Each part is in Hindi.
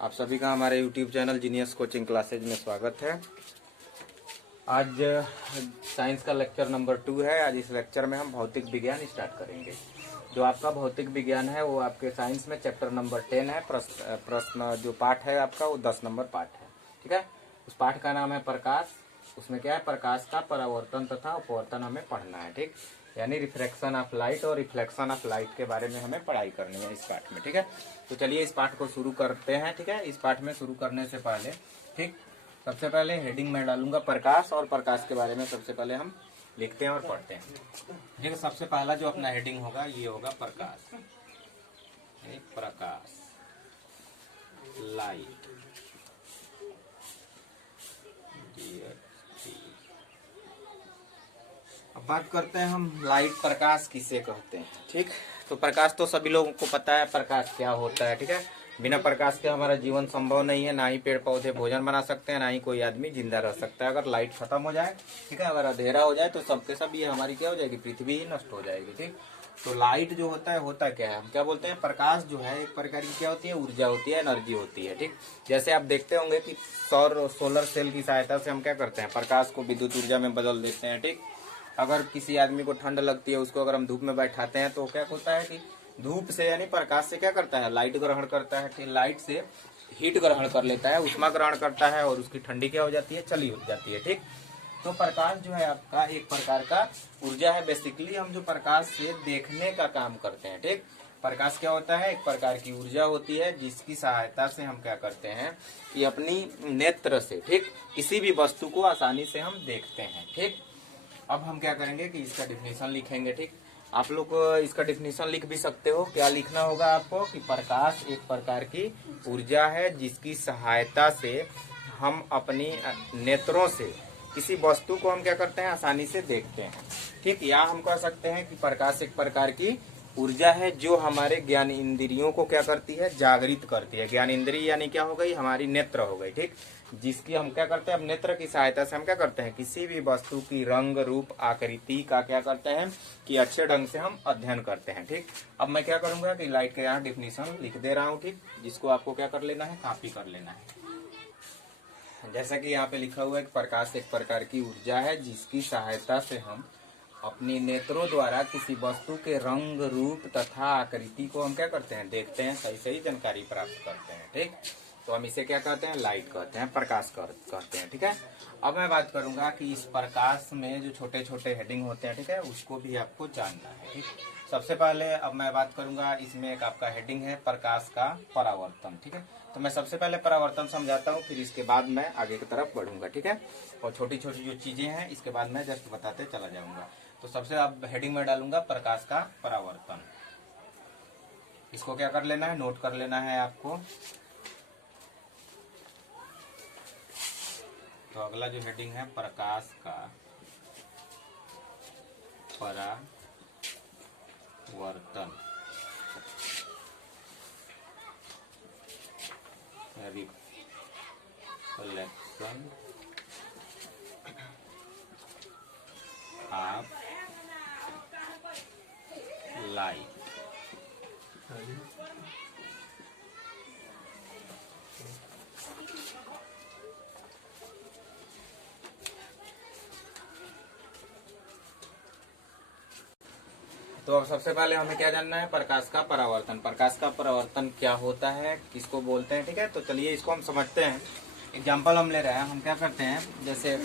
आप सभी का हमारे YouTube channel genius coaching classes में स्वागत है। आज साइंस का लेक्चर नंबर 2 है। आज इस लेक्चर में हम भौतिक विज्ञान स्टार्ट करेंगे। जो आपका भौतिक विज्ञान है वो आपके साइंस में चैप्टर नंबर 10 है। प्रश्न जो पाठ है आपका वो 10 नंबर पाठ है। ठीक है, उस पाठ का नाम है प्रकाश। उसमें क्या है, प्रकाश का परावर्तन तथा अपवर्तन हमें पढ़ना है। ठीक, यानी रिफ्रैक्शन ऑफ लाइट और रिफ्लेक्शन ऑफ लाइट के बारे में हमें पढ़ाई करनी है इस पाठ में। ठीक है, तो चलिए इस पाठ को शुरू करते हैं। ठीक है, इस पाठ में शुरू करने से पहले ठीक सबसे पहले हेडिंग में डालूंगा प्रकाश, और प्रकाश के बारे में सबसे पहले हम लिखते हैं और पढ़ते हैं। ठीक है, सबसे पहला जो अपना हेडिंग होगा ये होगा प्रकाश। प्रकाश, लाइट। अब बात करते हैं हम लाइट, प्रकाश किसे कहते हैं। ठीक, तो प्रकाश तो सभी लोगों को पता है प्रकाश क्या होता है। ठीक है, बिना प्रकाश के हमारा जीवन संभव नहीं है। ना ही पेड़ पौधे भोजन बना सकते हैं, ना ही कोई आदमी जिंदा रह सकता है। अगर लाइट खत्म हो जाए, ठीक है, अगर अंधेरा हो जाए तो सबके सब ये हमारी क्या हो जाएगी, पृथ्वी ही नष्ट हो जाएगी। ठीक, तो लाइट जो होता है होता क्या है, हम क्या बोलते हैं, प्रकाश जो है एक प्रकार की क्या होती है, ऊर्जा होती है, एनर्जी होती है। ठीक, जैसे आप देखते होंगे कि सोलर सेल की सहायता से हम क्या करते हैं, प्रकाश को विद्युत ऊर्जा में बदल देते हैं। ठीक, अगर किसी आदमी को ठंड लगती है, उसको अगर हम धूप में बैठाते हैं तो क्या होता है कि धूप से यानी प्रकाश से क्या करता है, लाइट ग्रहण करता है। ठीक, लाइट से हीट ग्रहण कर लेता है, उष्मा ग्रहण करता है, और उसकी ठंडी क्या हो जाती है, चली हो जाती है। ठीक, तो प्रकाश जो है आपका एक प्रकार का ऊर्जा है। बेसिकली हम जो प्रकाश से देखने का काम करते हैं। ठीक, प्रकाश क्या होता है, एक प्रकार की ऊर्जा होती है जिसकी सहायता से हम क्या करते हैं कि अपनी नेत्र से ठीक किसी भी वस्तु को आसानी से हम देखते हैं। ठीक, अब हम क्या करेंगे कि इसका डिफिनेशन लिखेंगे। ठीक, आप लोग इसका डिफिनेशन लिख भी सकते हो। क्या लिखना होगा आपको कि प्रकाश एक प्रकार की ऊर्जा है जिसकी सहायता से हम अपनी नेत्रों से किसी वस्तु को हम क्या करते हैं, आसानी से देखते हैं। ठीक, या हम कह सकते हैं कि प्रकाश एक प्रकार की ऊर्जा है जो हमारे ज्ञान इंद्रियों को क्या करती है, जागृत करती है। ज्ञान इंद्रिय यानी क्या हो गई, हमारी नेत्र हो गई। ठीक, जिसकी हम क्या करते हैं, अब नेत्र की सहायता से हम क्या करते हैं, किसी भी वस्तु की रंग रूप आकृति का क्या करते हैं कि अच्छे ढंग से हम अध्ययन करते हैं। ठीक, अब मैं क्या करूंगा कि लाइट का यहाँ डिफिनेशन लिख दे रहा हूँ। ठीक, जिसको आपको क्या कर लेना है, कॉपी कर लेना है। जैसा कि यहाँ पे लिखा हुआ है कि प्रकाश एक प्रकार की ऊर्जा है जिसकी सहायता से हम अपनी नेत्रों द्वारा किसी वस्तु के रंग रूप तथा आकृति को हम क्या करते हैं, देखते हैं, सही सही जानकारी प्राप्त करते हैं। ठीक, तो हम इसे क्या कहते हैं, लाइट कहते हैं, प्रकाश कहते हैं। ठीक है, अब मैं बात करूंगा कि इस प्रकाश में जो छोटे छोटे हेडिंग होते हैं, ठीक है, उसको भी आपको जानना है। ठीक, सबसे पहले अब मैं बात करूंगा, इसमें एक आपका हेडिंग है प्रकाश का परावर्तन। ठीक है, तो मैं सबसे पहले परावर्तन समझाता हूँ, फिर इसके बाद मैं आगे की तरफ बढ़ूंगा। ठीक है, और छोटी छोटी जो चीजें हैं इसके बाद मैं जस्ट बताते चला जाऊंगा। तो सबसे अब हेडिंग में डालूंगा प्रकाश का परावर्तन। इसको क्या कर लेना है, नोट कर लेना है आपको। तो अगला जो हेडिंग है प्रकाश का परावर्तन, रिफ्लेक्शन ऑफ लाइट। तो अब सबसे पहले हमें क्या जानना है, प्रकाश का परावर्तन। प्रकाश का परावर्तन क्या होता है, किसको बोलते हैं। ठीक है, तो चलिए इसको हम समझते हैं। एग्जाम्पल हम ले रहे हैं, हम क्या करते हैं, जैसे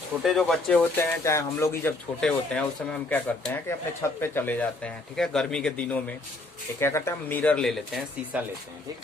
छोटे जो बच्चे होते हैं, चाहे हम लोग ही जब छोटे होते हैं उस समय हम क्या करते हैं कि अपने छत पे चले जाते हैं। ठीक है, गर्मी के दिनों में ये क्या करते हैं, हम मिरर ले लेते हैं, शीशा लेते हैं। ठीक,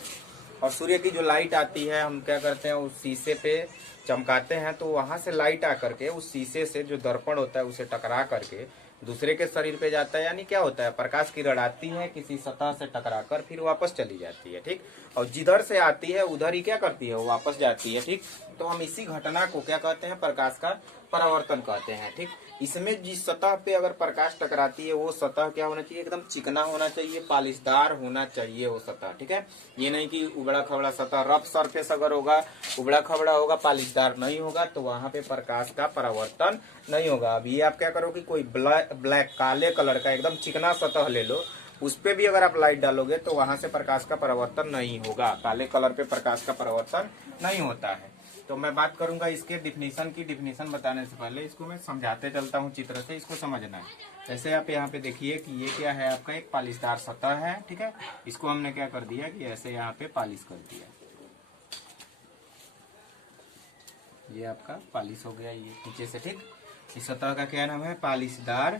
और सूर्य की जो लाइट आती है हम क्या करते हैं, उस शीशे पे चमकाते हैं, तो वहां से लाइट आकर के उस शीशे से जो दर्पण होता है उसे टकरा करके दूसरे के शरीर पे जाता है। यानी क्या होता है, प्रकाश किरण आती है, किसी सतह से टकराकर फिर वापस चली जाती है। ठीक, और जिधर से आती है उधर ही क्या करती है, वो वापस जाती है। ठीक, तो हम इसी घटना को क्या कहते हैं, प्रकाश का परावर्तन कहते हैं। ठीक, इसमें जिस सतह पे अगर प्रकाश टकराती है वो सतह क्या होना चाहिए, एकदम चिकना होना चाहिए, पालिशदार होना चाहिए वो सतह। ठीक है, ये नहीं कि उबड़ा खबड़ा सतह, रफ सरफेस अगर होगा, उबड़ा खबड़ा होगा, पालिशदार नहीं होगा, तो वहां पे प्रकाश का परावर्तन नहीं होगा। अब ये आप क्या करोगे, कोई ब्लैक काले कलर का एकदम चिकना सतह ले लो, उस पे भी अगर आप लाइट डालोगे तो वहां से प्रकाश का परावर्तन नहीं होगा, काले कलर पे प्रकाश का परावर्तन नहीं होता है। तो मैं बात करूंगा इसके डिफिनीशन की। डिफिनीशन बताने से पहले इसको मैं समझाते चलता हूँ चित्र से, इसको समझना है। जैसे आप यहाँ पे देखिए कि ये क्या है, आपका एक पालिशदार सतह है, ठीक है। इसको हमने क्या कर दिया कि ऐसे यहाँ पे पालिश कर दिया, ये आपका पालिश हो गया ये नीचे से, ठीक। इस सतह का क्या नाम है, पालिशदार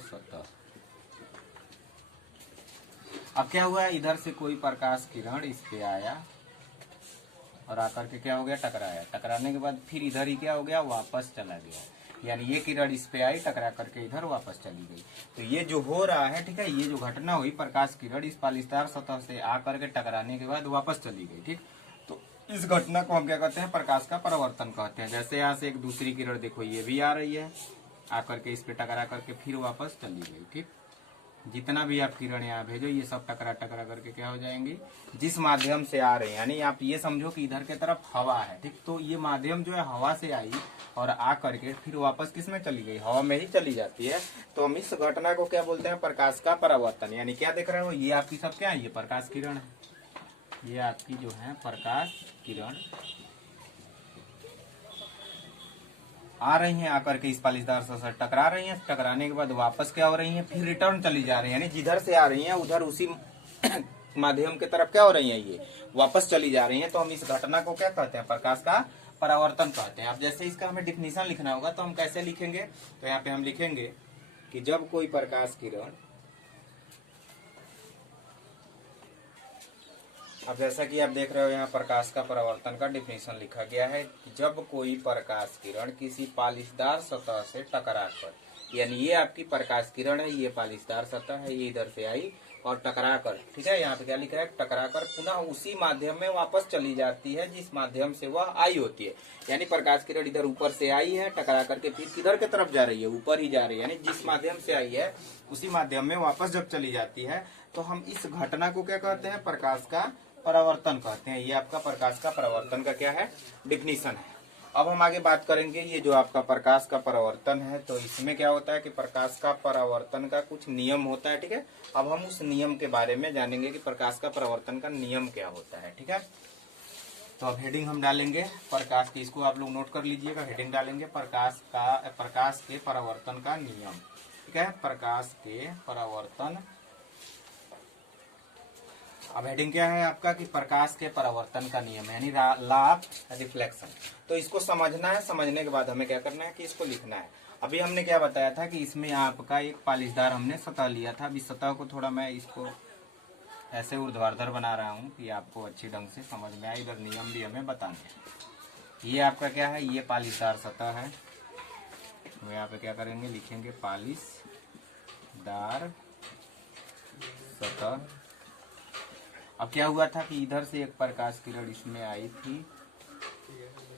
सतह। अब क्या हुआ, इधर से कोई प्रकाश किरण इस पे आया और आकर के क्या हो गया, टकराया। टकराने के बाद फिर इधर ही क्या हो गया, वापस चला गया। यानी ये किरण इस पे आई, टकरा करके इधर वापस चली गई। तो ये जो हो रहा है, ठीक है, ये जो घटना हुई, प्रकाश किरण इस पालिशदार सतह से आकर के टकराने के बाद वापस चली गई, ठीक। तो इस घटना को हम क्या कहते हैं, प्रकाश का परावर्तन कहते हैं। जैसे यहाँ से एक दूसरी किरण देखो, ये भी आ रही है, आकर के इस पे टकरा करके फिर वापस चली गई, ठीक। जितना भी आप किरण यहाँ भेजो ये सब टकरा टकरा करके क्या हो जाएंगी, जिस माध्यम से आ रहे हैं। यानी आप ये समझो कि इधर के तरफ हवा है, ठीक। तो ये माध्यम जो है हवा से आई और आ करके फिर वापस किस में चली गई, हवा में ही चली जाती है। तो हम इस घटना को क्या बोलते हैं, प्रकाश का परावर्तन। यानी क्या देख रहे हो, ये आपकी सब क्या है, ये प्रकाश किरण है, ये आपकी जो है प्रकाश किरण आ रही हैं, आकर के इस पालिशदार से टकरा रही हैं। टकराने के बाद वापस क्या हो रही हैं, फिर रिटर्न चली जा रही हैं। यानी जिधर से आ रही हैं उधर उसी माध्यम के तरफ क्या हो रही हैं, ये वापस चली जा रही हैं। तो हम इस घटना को क्या कहते हैं, प्रकाश का परावर्तन कहते हैं। अब जैसे इसका हमें डिफिनीशन लिखना होगा तो हम कैसे लिखेंगे, तो यहाँ पे हम लिखेंगे कि जब कोई प्रकाश किरण, अब जैसा कि आप देख रहे हो यहाँ प्रकाश का परावर्तन का डिफिनीशन लिखा गया है कि जब कोई प्रकाश किरण किसी पालिशदार सतह से टकराकर, यानी ये आपकी प्रकाश किरण है, ये पालिशदार सतह है, ये इधर से आई और टकराकर, ठीक है, यहाँ पे क्या लिखा है, टकराकर पुनः उसी माध्यम में वापस चली जाती है जिस माध्यम से वह आई होती है। यानी प्रकाश किरण इधर ऊपर से आई है, टकरा करके फिर किधर की तरफ जा रही है, ऊपर ही जा रही है। यानी जिस माध्यम से आई है उसी माध्यम में वापस जब चली जाती है तो हम इस घटना को क्या कहते हैं, प्रकाश का परावर्तन कहते हैं। ये आपका प्रकाश का परावर्तन का क्या है, डिफिनीशन है। अब हम आगे बात करेंगे, ये जो आपका प्रकाश का परावर्तन है तो इसमें क्या होता है कि प्रकाश का परावर्तन का कुछ नियम होता है, ठीक है। अब हम उस नियम के बारे में जानेंगे कि प्रकाश का परावर्तन का नियम क्या होता है, ठीक है। तो अब हेडिंग हम डालेंगे प्रकाश की, इसको आप लोग नोट कर लीजिएगा। हेडिंग डालेंगे प्रकाश के परावर्तन का नियम, ठीक है, प्रकाश के परावर्तन। अब हेडिंग क्या है आपका कि प्रकाश के परावर्तन का नियम, यानी लॉ ऑफ रिफ्लेक्शन। तो इसको समझना है, समझने के बाद हमें क्या करना है कि इसको लिखना है। अभी हमने क्या बताया था कि इसमें आपका एक पालिशदार हमने सतह लिया था। अभी सतह को थोड़ा मैं इसको ऐसे ऊर्ध्वाधर बना रहा हूँ कि आपको अच्छी ढंग से समझ में आए। इधर नियम भी हमें बताने हैं। ये आपका क्या है, ये पालिशदार सतह है। तो यहाँ पे क्या करेंगे, लिखेंगे पालिशदार सतह। अब क्या हुआ था कि इधर से एक प्रकाश किरण इसमें आई थी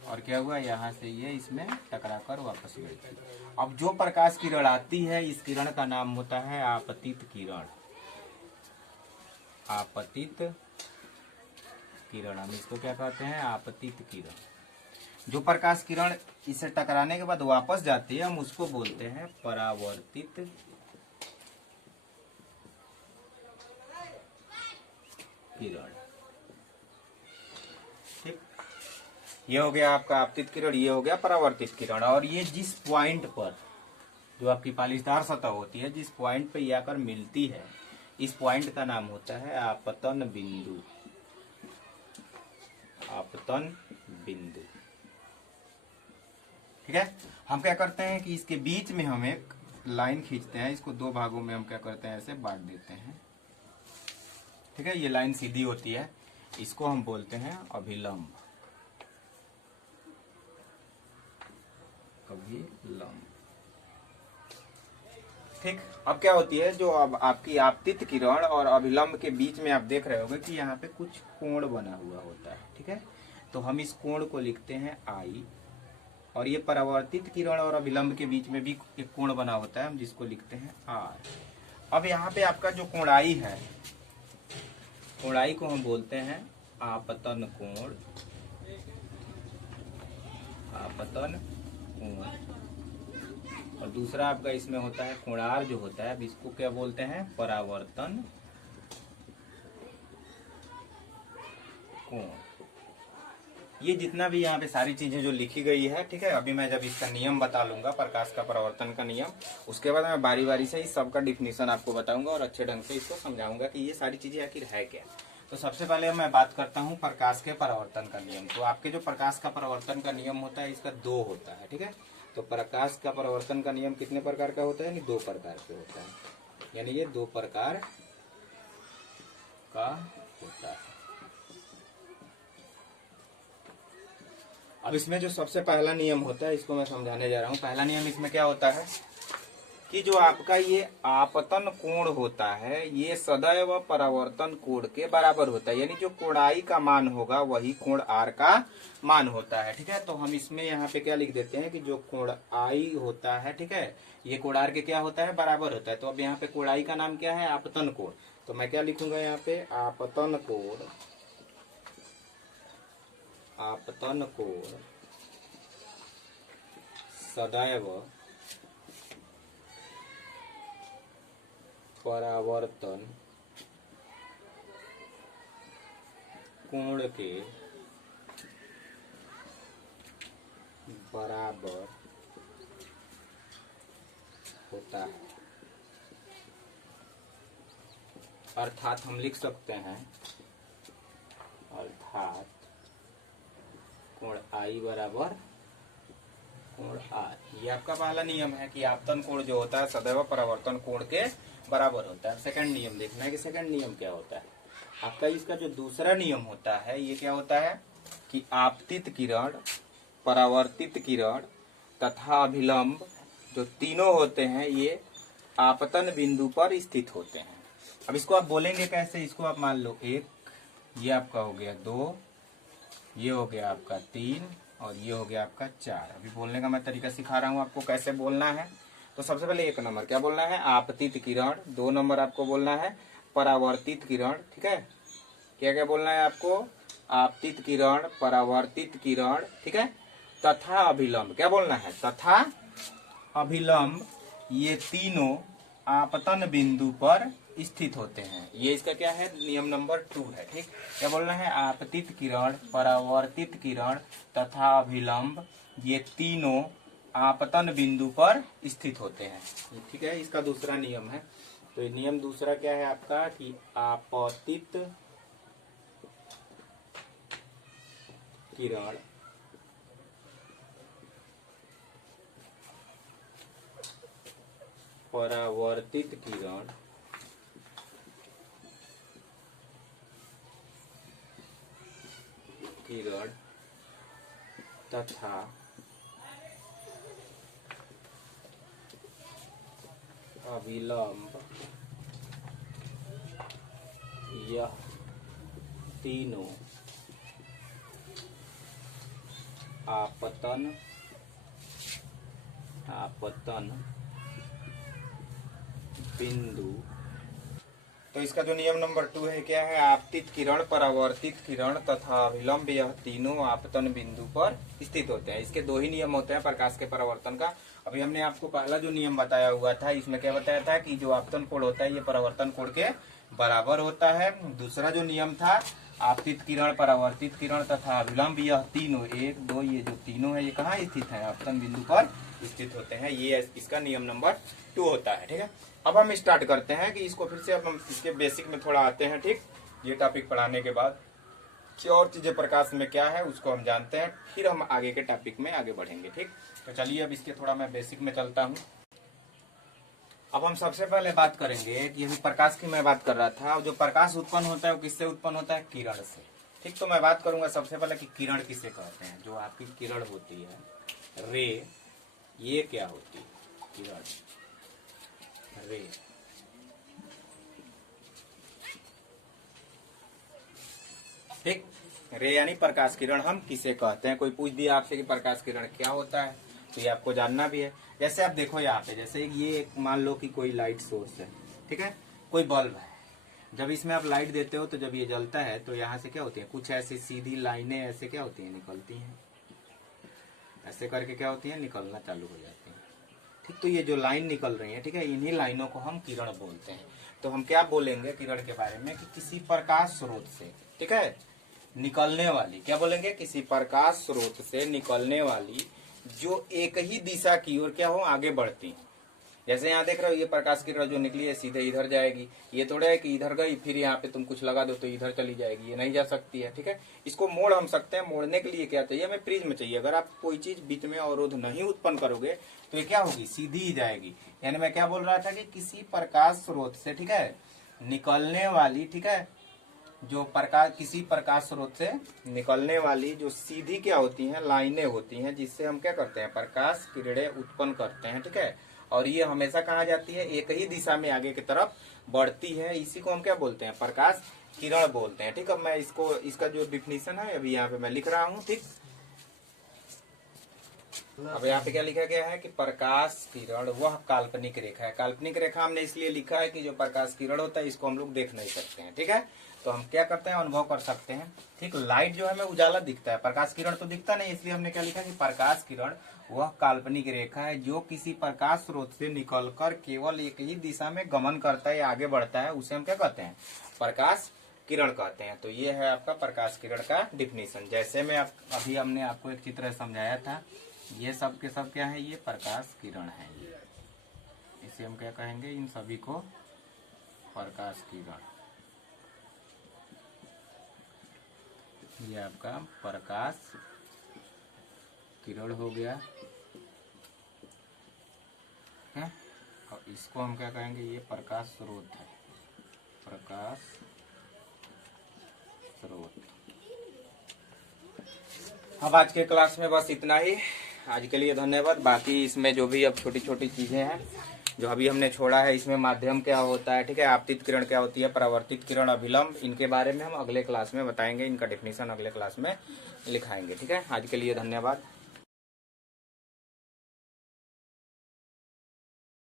और क्या हुआ, यहाँ से ये इसमें टकराकर वापस गई थी। अब जो प्रकाश किरण आती है इस किरण का नाम होता है आपतित किरण। आपतित किरण, हम इसको क्या कहते हैं, आपतित किरण। जो प्रकाश किरण इसे टकराने के बाद वापस जाती है हम उसको बोलते हैं परावर्तित किरण, ठीक। ये हो गया आपका आपतित किरण, ये हो गया परावर्तित किरण। और ये जिस पॉइंट पर जो आपकी पालिशदार सतह होती है, जिस पॉइंट पे ये आकर मिलती है, इस पॉइंट का नाम होता है आपतन बिंदु। आपतन बिंदु, ठीक है। हम क्या करते हैं कि इसके बीच में हम एक लाइन खींचते हैं, इसको दो भागों में हम क्या करते हैं, ऐसे बांट देते हैं, ठीक है। ये लाइन सीधी होती है, इसको हम बोलते हैं अभिलंब। अभिलंब, ठीक। अब क्या होती है, जो अब आपकी आपतित किरण और अभिलंब के बीच में आप देख रहे होंगे कि यहाँ पे कुछ कोण बना हुआ होता है, ठीक है। तो हम इस कोण को लिखते हैं आई, और ये परावर्तित किरण और अभिलंब के बीच में भी एक कोण बना होता है, हम जिसको लिखते हैं आर। अब यहाँ पे आपका जो कोणाई है, कोणाई को हम बोलते हैं आपतन कोण। आपतन कोण, और दूसरा आपका इसमें होता है कोणार जो होता है, अब इसको क्या बोलते हैं, परावर्तन कोण। ये जितना भी यहाँ पे सारी चीजें जो लिखी गई है, ठीक है, अभी मैं जब इसका नियम बता लूंगा, प्रकाश का परावर्तन का नियम, उसके बाद मैं बारी बारी से इस सबका डिफिनीशन आपको बताऊंगा और अच्छे ढंग से इसको समझाऊंगा कि ये सारी चीजें आखिर है क्या। तो सबसे पहले मैं बात करता हूँ प्रकाश के परावर्तन का नियम। तो आपके जो प्रकाश का परावर्तन का नियम होता है, इसका दो होता है, ठीक है। तो प्रकाश का परावर्तन का नियम कितने प्रकार का होता है, यानी दो प्रकार के होता है, यानी ये दो प्रकार का होता है। अब इसमें जो सबसे पहला नियम होता है, इसको मैं समझाने जा रहा हूँ। पहला नियम इसमें क्या होता है कि जो आपका ये आपतन कोण होता है, ये सदैव परावर्तन कोण के बराबर होता है, यानी जो कोणाई का मान होगा वही कोण आर का मान होता है, ठीक है। तो हम इसमें यहाँ पे क्या लिख देते हैं कि जो कोण आई होता है, ठीक है, ये कोण आर के क्या होता है, बराबर होता है। तो अब यहाँ पे कोणाई का नाम क्या है, आपतन कोण। तो मैं क्या लिखूंगा यहाँ पे, आपतन कोण, आपतन कोण सदैव परावर्तन कोण के बराबर होता है। अर्थात हम लिख सकते हैं, अर्थात कोण आई बराबर कोण आर। ये आपका पहला नियम है कि आपतन कोण जो होता है सदैव परावर्तन कोण के बराबर होता है। सेकंड नियम देखना है कि सेकंड नियम क्या होता है आपका। इसका जो दूसरा नियम होता है, ये क्या होता है कि आपतित किरण, परावर्तित किरण तथा अभिलंब जो तीनों होते हैं, ये आपतन बिंदु पर स्थित होते हैं। अब इसको आप बोलेंगे कैसे, इसको आप मान लो एक, ये आपका हो गया दो, ये हो गया आपका तीन, और ये हो गया आपका चार। अभी बोलने का मैं तरीका सिखा रहा हूँ आपको कैसे बोलना है। तो सबसे पहले एक नंबर क्या बोलना है, आपतित किरण। दो नंबर आपको बोलना है परावर्तित किरण, ठीक है। क्या क्या बोलना है आपको, आपतित किरण, परावर्तित किरण, ठीक है, तथा अभिलंब। क्या बोलना है, तथा अभिलंब, ये तीनों आपतन बिंदु पर स्थित होते हैं। ये इसका क्या है, नियम नंबर 2 है, ठीक। क्या बोलना है, आपतित किरण, परावर्तित किरण तथा अभिलंब, ये तीनों आपतन बिंदु पर स्थित होते हैं, ठीक है। इसका दूसरा नियम है। तो नियम दूसरा क्या है आपका कि आपतित किरण, परावर्तित किरण तथा अभिलंब, यह तीनों आपतन बिंदु। तो इसका जो नियम नंबर 2 है क्या है, आपतित किरण, परावर्तित किरण तथा अभिलंब, यह तीनों आपतन बिंदु पर स्थित होते हैं। इसके दो ही नियम होते हैं प्रकाश के परावर्तन का। अभी हमने आपको पहला जो नियम बताया हुआ था, इसमें क्या बताया था कि जो आपतन कोण होता है ये परावर्तन कोण के बराबर होता है। दूसरा जो नियम था, आपतित किरण, परावर्तित किरण तथा अभिलंब, यह तीनों, एक दो, ये जो तीनों है ये कहाँ स्थित है, आपतन बिंदु पर स्थित होते हैं। ये इसका नियम नंबर 2 होता है, ठीक है। अब हम स्टार्ट करते हैं कि इसको फिर से अब हम इसके बेसिक में थोड़ा आते हैं, ठीक। ये टॉपिक पढ़ाने के बाद क्या और चीजें प्रकाश में क्या है उसको हम जानते हैं, फिर हम आगे के टॉपिक में आगे बढ़ेंगे, ठीक। तो चलिए अब इसके थोड़ा मैं बेसिक में चलता हूँ। अब हम सबसे पहले बात करेंगे कि अभी प्रकाश की मैं बात कर रहा था, जो प्रकाश उत्पन्न होता है वो किससे उत्पन्न होता है, किरण से, ठीक। तो मैं बात करूंगा सबसे पहले कि किरण किसे कहते हैं। जो आपकी किरण होती है, रे, ये क्या होती है, किरण, रे। ठीक, रे यानी प्रकाश किरण हम किसे कहते हैं। कोई पूछ दिया आपसे कि प्रकाश किरण क्या होता है, तो ये आपको जानना भी है। जैसे आप देखो यहाँ पे, जैसे ये मान लो कि कोई लाइट सोर्स है, ठीक है, कोई बल्ब है। जब इसमें आप लाइट देते हो तो जब ये जलता है तो यहाँ से क्या होती है, कुछ ऐसी सीधी लाइनें ऐसे क्या होती है, निकलती हैं, ऐसे करके क्या होती है, निकलना चालू हो जाती है, ठीक। तो ये जो लाइन निकल रही है, ठीक है, इन्हीं लाइनों को हम किरण बोलते हैं। तो हम क्या बोलेंगे किरण के बारे में कि किसी प्रकाश स्रोत से, ठीक है, निकलने वाली, क्या बोलेंगे, किसी प्रकाश स्रोत से निकलने वाली जो एक ही दिशा की ओर क्या हो आगे बढ़ती है। जैसे यहाँ देख रहे हो ये प्रकाश किरण जो निकली है सीधे इधर जाएगी, ये थोड़ा है कि इधर गई फिर यहाँ पे तुम कुछ लगा दो तो इधर चली जाएगी, ये नहीं जा सकती है, ठीक है। इसको मोड़ हम सकते हैं, मोड़ने के लिए क्या चाहिए, हमें प्रिज्म चाहिए। अगर आप कोई चीज बीच में अवरोध नहीं उत्पन्न करोगे तो ये क्या होगी, सीधी ही जाएगी। यानी मैं क्या बोल रहा था कि किसी प्रकाश स्रोत से, ठीक है, निकलने वाली, ठीक है, जो प्रकाश, किसी प्रकाश स्रोत से निकलने वाली जो सीधी क्या होती हैं, लाइनें होती हैं, जिससे हम क्या करते हैं, प्रकाश किरणें उत्पन्न करते हैं, ठीक है। और ये हमेशा कहाँ जाती है, एक ही दिशा में आगे की तरफ बढ़ती है, इसी को हम क्या बोलते हैं, प्रकाश किरण बोलते हैं, ठीक। अब मैं इसको, इसका जो डिफिनीशन है अभी यहाँ पे मैं लिख रहा हूँ, ठीक। अब यहाँ पे क्या लिखा गया है कि प्रकाश किरण वह काल्पनिक रेखा है। काल्पनिक रेखा हमने इसलिए लिखा है कि जो प्रकाश किरण होता है इसको हम लोग देख नहीं सकते हैं, ठीक है। तो हम क्या करते हैं, अनुभव कर सकते हैं, ठीक। लाइट जो है हमें उजाला दिखता है, प्रकाश किरण तो दिखता नहीं, इसलिए हमने क्या लिखा कि प्रकाश किरण वह काल्पनिक रेखा है जो किसी प्रकाश स्रोत से निकलकर केवल एक ही दिशा में गमन करता है या आगे बढ़ता है, उसे हम क्या कहते हैं, प्रकाश किरण कहते हैं। तो ये है आपका प्रकाश किरण का डिफिनीशन। जैसे मैं अभी हमने आपको एक चित्र समझाया था, ये सब के सब क्या है, ये प्रकाश किरण है। ये इसे हम क्या कहेंगे, इन सभी को प्रकाश किरण। ये आपका प्रकाश किरण हो गया है, और इसको हम क्या कहेंगे, ये प्रकाश स्रोत है, प्रकाश स्रोत। अब आज के क्लास में बस इतना ही, आज के लिए धन्यवाद। बाकी इसमें जो भी अब छोटी छोटी चीजें हैं जो अभी हमने छोड़ा है, इसमें माध्यम क्या होता है, ठीक है, आपतित किरण क्या होती है, परावर्तित किरण, अभिलंब, इनके बारे में हम अगले क्लास में बताएंगे, इनका डेफिनेशन अगले क्लास में लिखाएंगे, ठीक है। आज के लिए धन्यवाद।